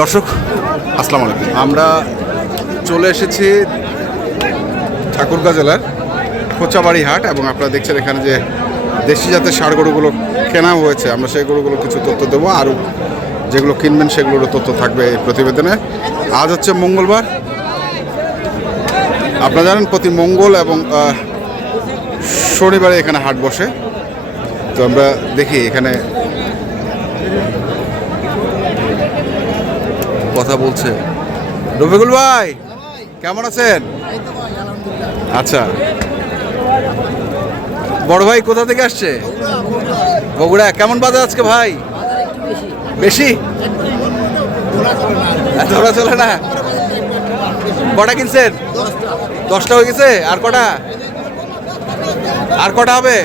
দর্শক, আসসালামু আলাইকুম। আমরা চলে এসেছি ঠাকুরগাঁ জেলার কোচাবাড়ি হাট এবং আপনারা দেখছেন এখানে যে দেশি জাতের ষাড় গরুগুলো কেনা হয়েছে। আমরা সেই গরুগুলো কিছু তথ্য দেবো আর যেগুলো কিনবেন সেগুলোরও তথ্য থাকবে এই প্রতিবেদনে। আজ হচ্ছে মঙ্গলবার। আপনারা জানেন প্রতি মঙ্গল এবং শনিবারে এখানে হাট বসে। তো আমরা দেখি এখানে কথা বলছে। রফিকুল ভাই, কেমন আছেন? আচ্ছা। বড় ভাই কোথা থেকে আসছে? বগুড়া। কেমন বাজার আজকে ভাই? বেশি? ওরা চলে না? কটা কিনছেন? দশটা হয়ে গেছে? আর কটা? আর কটা হবে?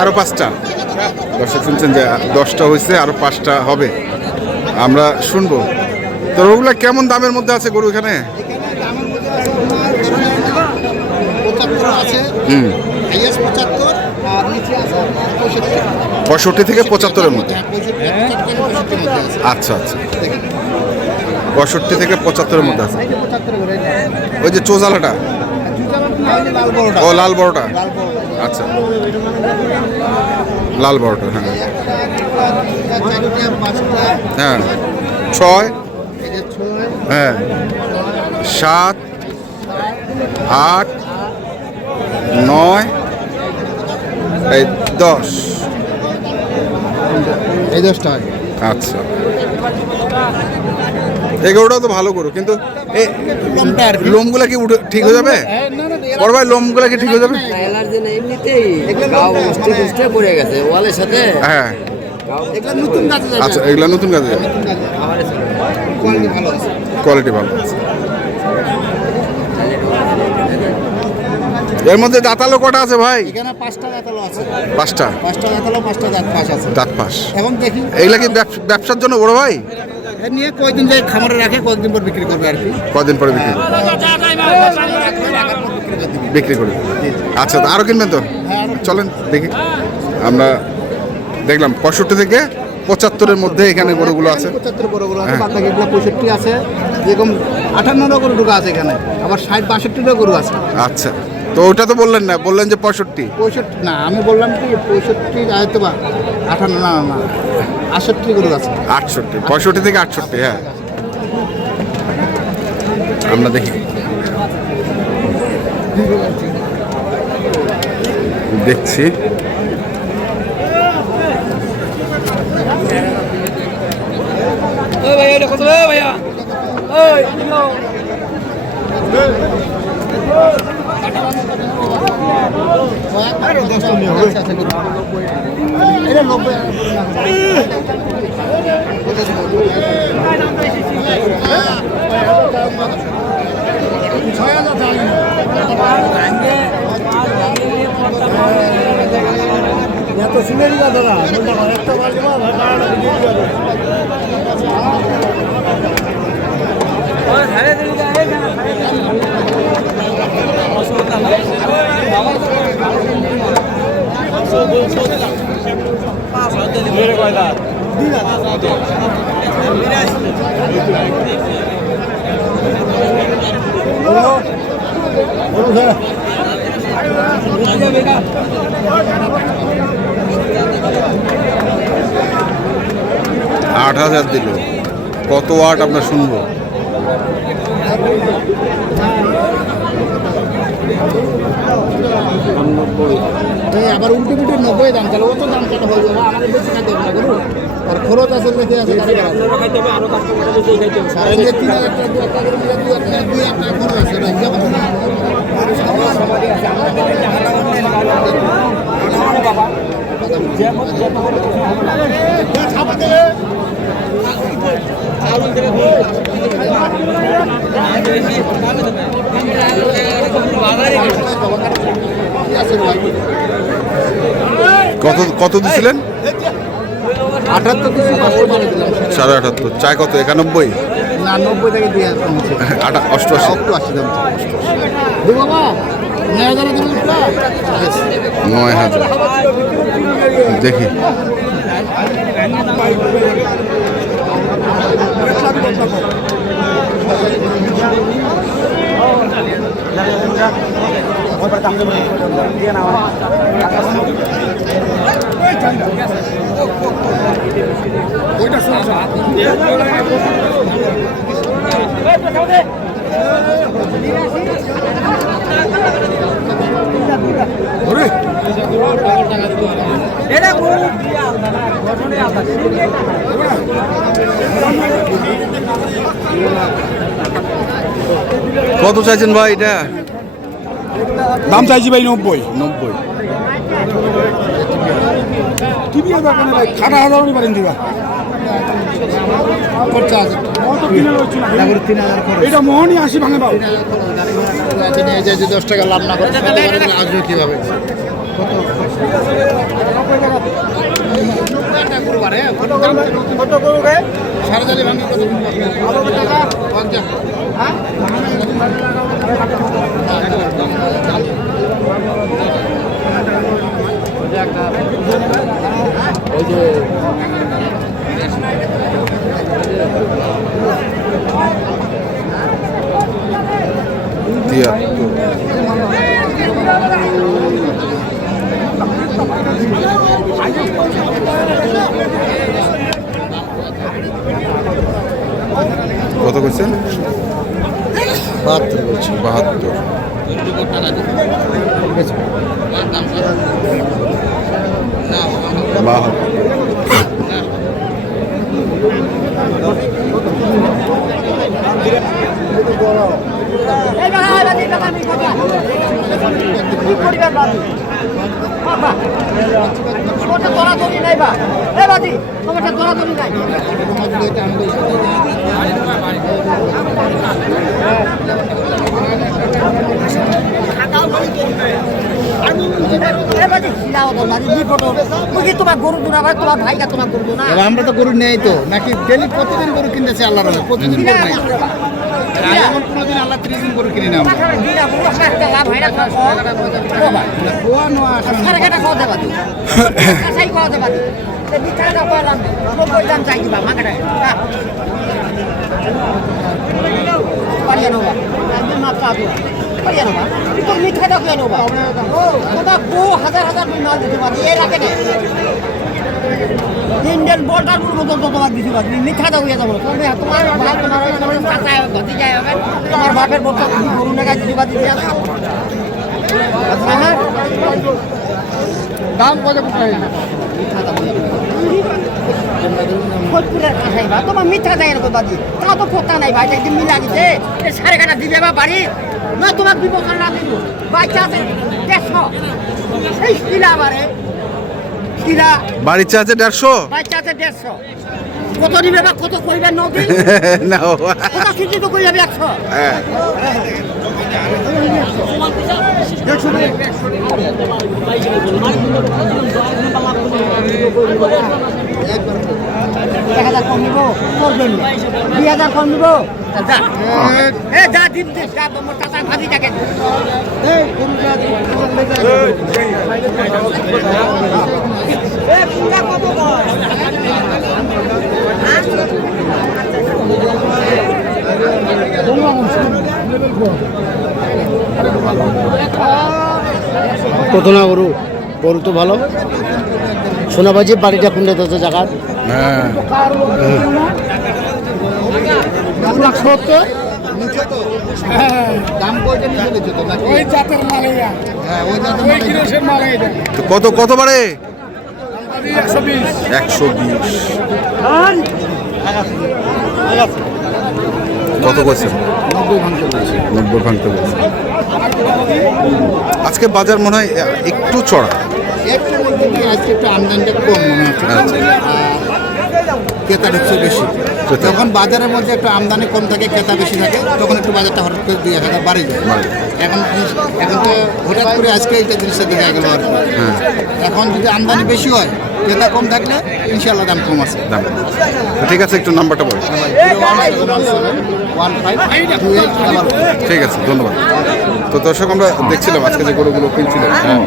আরও পাঁচটা। দর্শক শুনছেন যে দশটা হয়েছে, আরও পাঁচটা হবে। আমরা শুনব। তো কেমন দামের মধ্যে আছে গরু এখানে? পঁয়ষট্টি থেকে পঁচাত্তরের মধ্যে। আচ্ছা আচ্ছা। পঁয়ষট্টি থেকে পঁচাত্তরের মধ্যে আছে। ওই যে চোজালাটা? ও, লাল বড়টা। আচ্ছা। লাল বড়টা হ্যাঁ। হ্যাঁ। ছয় হ্যাঁ। সাত আট নয় এই দশ। এই দশটা আচ্ছা। এগারোটাও তো ভালো করো কিন্তু লোমগুলা কি উঠে ঠিক হয়ে যাবে? না, না, বড় ভাই লোমগুলা কি ঠিক হয়ে যাবে? না এমনিতেই মানে- পড়ে গেছে ওয়ালের সাথে। হ্যাঁ। আচ্ছা এগুলা নতুন কাজে কোয়ালিটি ভালো আছে। এর মধ্যে দাঁতালো কটা আছে ভাই? এখানে পাঁচটা দাঁতালো আছে। পাঁচটা? পাঁচটা দাঁতালো পাঁচটা দাঁত পাশ আছে। দাঁত পাস এখন দেখি এইগুলা কি ব্যবস- ব্যবসার জন্য বড় ভাই? নিয়ে কয়েকদিন যাই খামারে রাখে কয়েকদিন পর বিক্রি করবে আর কি। কদিন পরে বিক্রি করবে? বিক্রি করবে। আচ্ছা তো আরও কিনবেন তো? চলেন দেখি। আমরা দেখলাম পঁয়ষট্টি থেকে পঁচাত্তরের মধ্যে এখানে গরুগুলো আছে। পঁচাত্তর বড় গরু আছে হ্যাঁ। বাদ বাকি পঁয়ষট্টি আছে যেরকম আটান্নটা গরু ঢুকা আছে এখানে। আবার ষাট বাষট্টিটা গরু আছে। আচ্ছা। তো ওটা তো বললেন না বললেন যে পঁয়ষট্টি। পঁয়ষট্টি না আমি বললাম কি পঁয়ষট্টি হয়তো বা আটান্ন না না আটষট্টি গরু আছে। আটষট্টি পঁয়ষট্টি থেকে আটষট্টি হ্যাঁ। আমরা দেখি। দেখছি। ভাইয়া এটা কত ভাইয়া ওই। এটা নব্বই এত শুনেনি না দাদা একটা দিলি যা, এই না, ধারে দিলি। আট হাজার দিল। কত ওয়াট আমরা শুনব? আবার উল্টো পিঠে নব্বই দাম তাহলে অত দাম কেন হয়ে যাবে আমাদের বেশি খাইতে হবে না গরু। আর খরচ আছে দেখে আছে কারবার আছে খাইতে হবে, আরও কাস্টমার বেশি খাইতে হবে। আর এই যে তিন হাজার টাকা দু একটা করে মিলে দুই একটা দুই একটা খরচ আছে এটা হিসাব আছে না কি আছে রে ভাই? কত কত দিছিলেন? আটাত্তর বারো সাড়ে আটাত্তর। চায় কত? একানব্বই? না নব্বই থেকে দুই হাজার কমছে। আটা অষ্টআশি। আসি দাম। দু বাবা নয় হাজার নয় হাজার। দেখি। এটা গরু দিয়ে আলাদা না গঠনে আলাদা কত চাইছেন ভাই এটা? দাম চাইছি ভাই নব্বই। নব্বই। ভাই খাটা হাজার পারেন দিবা। খরচা আছে। এটা মোহনই ভাঙে নিয়ে যায় যে দশ টাকা লাভ না করে আসবে কীভাবে? সাড়ে চারি ভাঙি কত? পঞ্চাশ। বাহাত্তর বলছি। বাহাত্তর। তোমার দোকান নাই বা বাহাত্তর। তোমার গরু। দুনা ভাই তোমার তোমার গরু এবার আমরা তো গরু নেই তো। নাকি ডেলি প্রতিদিন গরু কিনতেছে আল্লাহর রহমতে? প্রতিদিন গরু নেই। আল্লাহ গরু না পারিয়ে নেবা একদম মাত্রা তোর মিঠাটা খেয়ে নেবা ওটা বউ হাজার হাজার মাল দিতে পারবি এর ইন্ডিয়ান বর্ডার মতো তোমার দিতে পারবি মিঠাটা হয়ে যাব তুমি তোমার ভাই, তোমার তোমার চাচা গতি যায় হবে। তোমার বাপের বলতো গরু নাগায় দিতে পারবি দাম কত? কোথায় ফলপুরের কাঁসাই বা তোমার মিথ্যা দেয় এরকম বাদি তা তো কথা নাই ভাই একদিন মিলা এই সাড়ে কাটা দিবে বা বাড়ি না তোমার বিবেচনা না দিব বাচ্চা আছে দেড়শো এই কিলা আবারে কিলা বাড়ির চা আছে দেড়শো? বাচ্চা আছে দেড়শো কত দিবে বা কত কইবে নদী না কত সুযোগ তো কই একশো? হ্যাঁ। এক হাজার কম নিবো তোর জন্য দুই হাজার কম নিবো কত না গরু গরু তো ভালো সোনাবাজি বাড়িটা কোনটা জায়গা। হ্যাঁ। তো তো কত কত বাড়ে একশো বিশ। কত করছেন নব্বই আজকে বাজার মনে হয় একটু চড়া। একটু বলতে কি আজকে একটু আমদানিটা কম মনে হচ্ছে? আচ্ছা। ক্রেতা বেশি। ক্রেতা। যখন বাজারের মধ্যে একটু আমদানি কম থাকে ক্রেতা বেশি থাকে তখন একটু বাজারটা হঠাৎ করে দুই এক হাজার বাড়ে যায়। এখন এখন তো হঠাৎ করে আজকে এইটা জিনিসটা দেখা গেল আর হ্যাঁ। এখন যদি আমদানি বেশি হয় ক্রেতা কম থাকলে ইনশাল্লাহ দাম কম আছে। দাম ঠিক আছে একটু নাম্বারটা বলো। ঠিক আছে ধন্যবাদ। তো দর্শক আমরা দেখছিলাম আজকে যে গরুগুলো কিনছিলাম হ্যাঁ।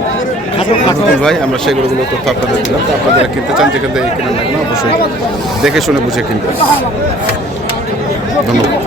খাটো ভাই, আমরা সেগুলো তথ্য আপনাদের দিলাম। তো আপনারা কিনতে চান, যেখান থেকে কিনে না অবশ্যই দেখে শুনে বুঝে কিনবেন। ধন্যবাদ।